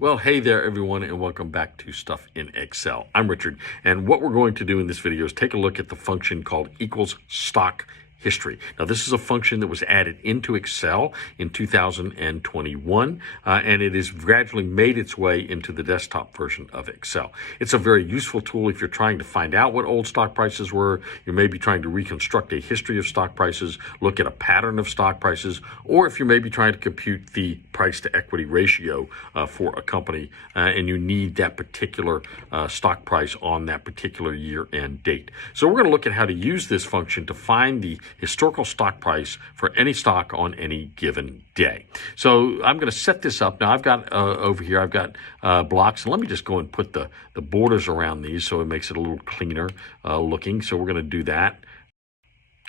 Well, hey there, everyone, and welcome back to Stuff in Excel. I'm Richard, and what we're going to do in this video is take a look at the function called equals stock history. Now, this is a function that was added into Excel in 2021, and it has gradually made its way into the desktop version of Excel. It's a very useful tool if you're trying to find out what old stock prices were, you may be trying to reconstruct a history of stock prices, look at a pattern of stock prices, or if you may be trying to compute the price to equity ratio for a company, and you need that particular stock price on that particular year and date. So we're going to look at how to use this function to find the historical stock price for any stock on any given day. So I'm going to set this up. Now I've got over here, I've got blocks, and let me just go and put the borders around these so it makes it a little cleaner looking. So we're going to do that.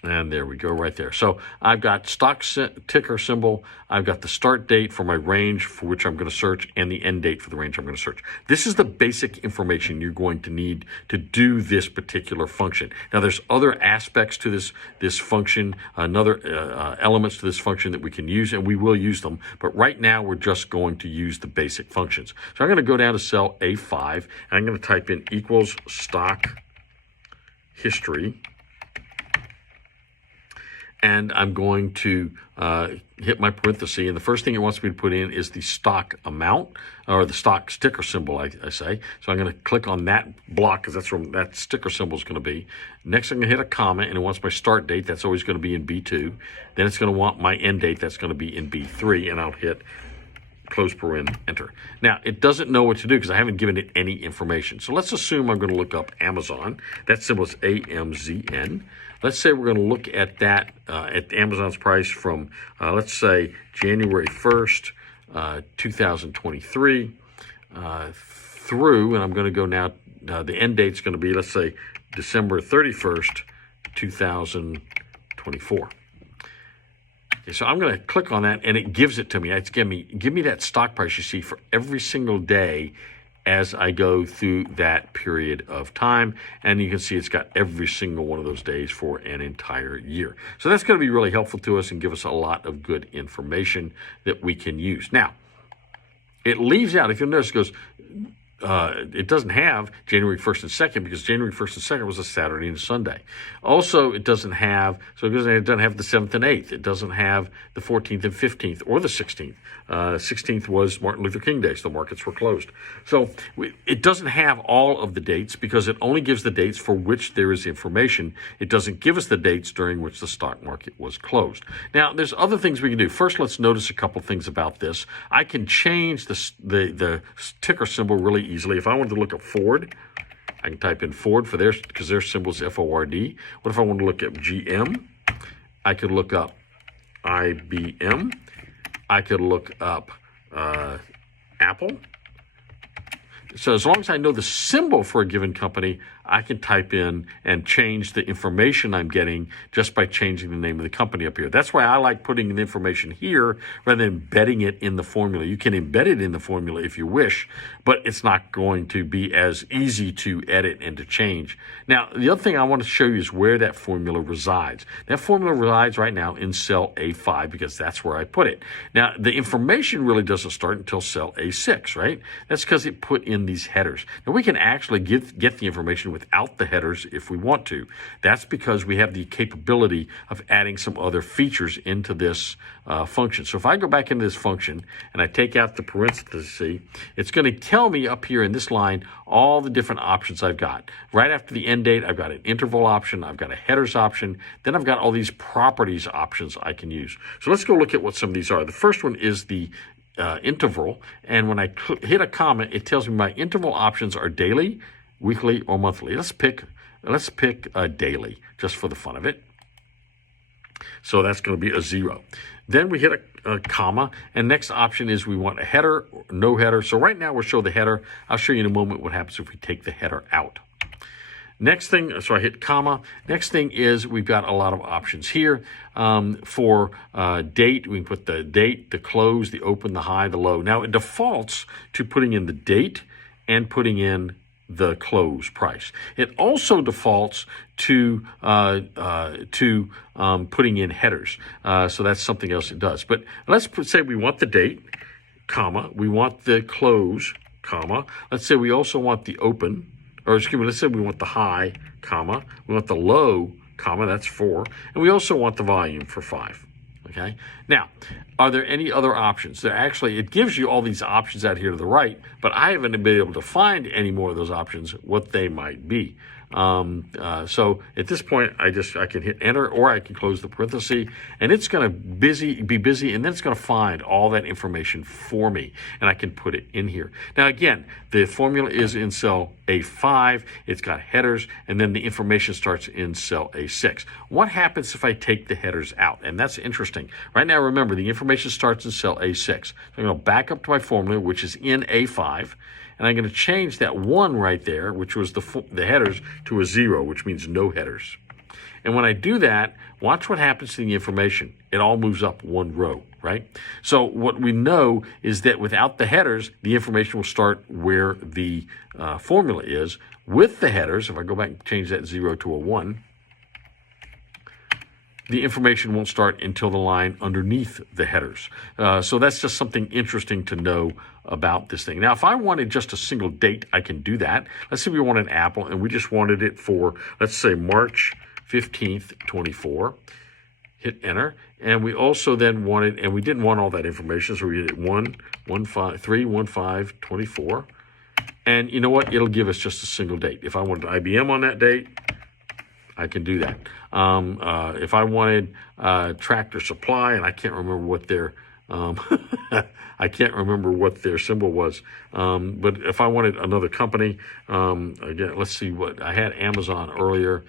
And there we go right there. So I've got stock ticker symbol. I've got the start date for my range for which I'm going to search and the end date for the range I'm going to search. This is the basic information you're going to need to do this particular function. Now there's other aspects to this function, other elements to this function that we can use, and we will use them. But right now we're just going to use the basic functions. So I'm going to go down to cell A5 and I'm going to type in equals stock history. And I'm going to hit my parenthesis, and the first thing it wants me to put in is the stock amount, or the stock sticker symbol, I say. So I'm going to click on that block, because that's where that sticker symbol is going to be. Next, I'm going to hit a comma, and it wants my start date. That's always going to be in B2. Then it's going to want my end date. That's going to be in B3, and I'll hit close paren, enter. Now, it doesn't know what to do because I haven't given it any information. So let's assume I'm going to look up Amazon. That symbol is AMZN. Let's say we're going to look at that, at Amazon's price from, let's say, January 1st, 2023 through, and I'm going to go now, the end date's going to be, let's say, December 31st, 2024. Okay, so I'm going to click on that, and it gives it to me. It's give me that stock price you see for every single day as I go through that period of time. And you can see it's got every single one of those days for an entire year. So that's going to be really helpful to us and give us a lot of good information that we can use. Now, it leaves out, if you'll notice, it goes, it doesn't have January 1st and 2nd because January 1st and 2nd was a Saturday and a Sunday. Also, it doesn't have, so it doesn't have the 7th and 8th. It doesn't have the 14th and 15th or the 16th. 16th was Martin Luther King Day, so the markets were closed. So it doesn't have all of the dates because it only gives the dates for which there is information. It doesn't give us the dates during which the stock market was closed. Now, there's other things we can do. First, let's notice a couple things about this. I can change the ticker symbol really easily. If I wanted to look at Ford, I can type in Ford for theirs because their symbol is F-O-R-D. What if I want to look at GM? I could look up IBM. I could look up Apple. So as long as I know the symbol for a given company, I can type in and change the information I'm getting just by changing the name of the company up here. That's why I like putting the information here rather than embedding it in the formula. You can embed it in the formula if you wish, but it's not going to be as easy to edit and to change. Now, the other thing I want to show you is where that formula resides. That formula resides right now in cell A5 because that's where I put it. Now, the information really doesn't start until cell A6, right? That's because it put in these headers. Now, we can actually get the information without the headers if we want to. That's because we have the capability of adding some other features into this function. So if I go back into this function and I take out the parentheses, it's going to tell me up here in this line all the different options I've got. Right after the end date, I've got an interval option, I've got a headers option, then I've got all these properties options I can use. So let's go look at what some of these are. The first one is the interval, and when I hit a comma, it tells me my interval options are daily, weekly, or monthly. Let's pick daily just for the fun of it. So that's going to be a 0. Then we hit a comma, and next option is we want a header, no header. So right now we'll show the header. I'll show you in a moment what happens if we take the header out. Next thing, so I hit comma. Next thing is we've got a lot of options here. For date, we can put the date, the close, the open, the high, the low. Now it defaults to putting in the date and putting in the close price. It also defaults to putting in headers. So that's something else it does. But let's say we want the date. comma. We want the close, comma. Let's say we also want the open, or excuse me, let's say we want the high, comma. We want the low, comma, that's 4. And we also want the volume for 5. Okay. Now, are there any other options? There actually, it gives you all these options out here to the right, but I haven't been able to find any more of those options, what they might be. So at this point, I can hit enter, or I can close the parenthesis, and it's going to be busy, and then it's going to find all that information for me, and I can put it in here. Now, again, the formula is in cell A5. It's got headers, and then the information starts in cell A6. What happens if I take the headers out? And that's interesting. Right now, remember, the information starts in cell A6. So I'm going to back up to my formula, which is in A5. And I'm going to change that 1 right there, which was the headers, to a 0, which means no headers. And when I do that, watch what happens to the information. It all moves up 1 row, right? So what we know is that without the headers, the information will start where the formula is. With the headers, if I go back and change that 0 to a 1, the information won't start until the line underneath the headers. So that's just something interesting to know about this thing. Now, if I wanted just a single date, I can do that. Let's say we want an apple, and we just wanted it for, let's say, March 15th, 24. Hit enter. And we also then wanted, and we didn't want all that information, so we did 3/15/24. And you know what? It'll give us just a single date. If I wanted IBM on that date, I can do that. If I wanted Tractor Supply, and I can't remember what their symbol was, but if I wanted another company, again, let's see what I had. Amazon earlier.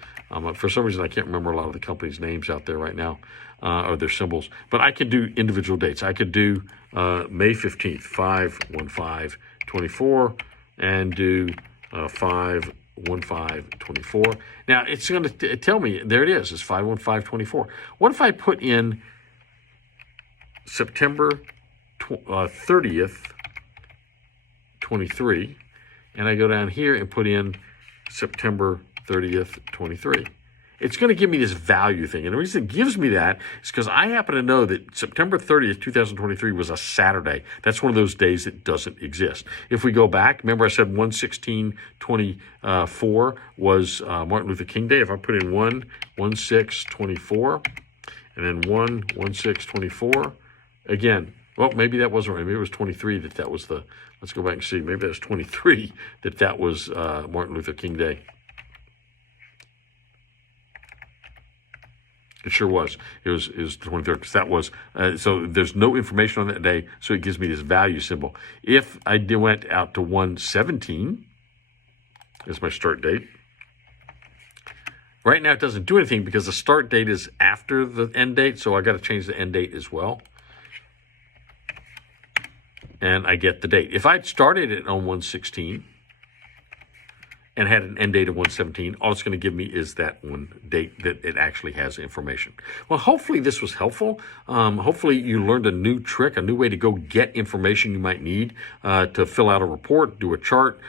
For some reason, I can't remember a lot of the companies' names out there right now, or their symbols. But I could do individual dates. I could do May 15th, 5/15/24, and do 5/15/24. Now, it's going to tell me, there it is, it's 5/15/24. What if I put in September 30th, 23, and I go down here and put in September 30th, 23? It's going to give me this value thing. And the reason it gives me that is because I happen to know that September 30th, 2023 was a Saturday. That's one of those days that doesn't exist. If we go back, remember I said 1/16/24 was Martin Luther King Day. If I put in 1/16/24 and then 1/16/24, again, well, maybe that wasn't right. Maybe it was 23 that was the, let's go back and see. Maybe that was 23 that was Martin Luther King Day. It sure was. It was the 23rd, because that was, so there's no information on that day, so it gives me this value symbol. If I went out to 1/17, that's my start date. Right now it doesn't do anything because the start date is after the end date, so I got to change the end date as well. And I get the date. If I'd started it on 1/16 and had an end date of 1/17, all it's going to give me is that one date that it actually has information. Well, hopefully this was helpful. Hopefully you learned a new trick, a new way to go get information you might need to fill out a report, do a chart,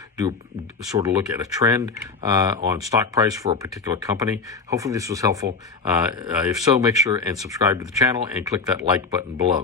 sort of look at a trend on stock price for a particular company. Hopefully this was helpful. If so, make sure and subscribe to the channel and click that like button below.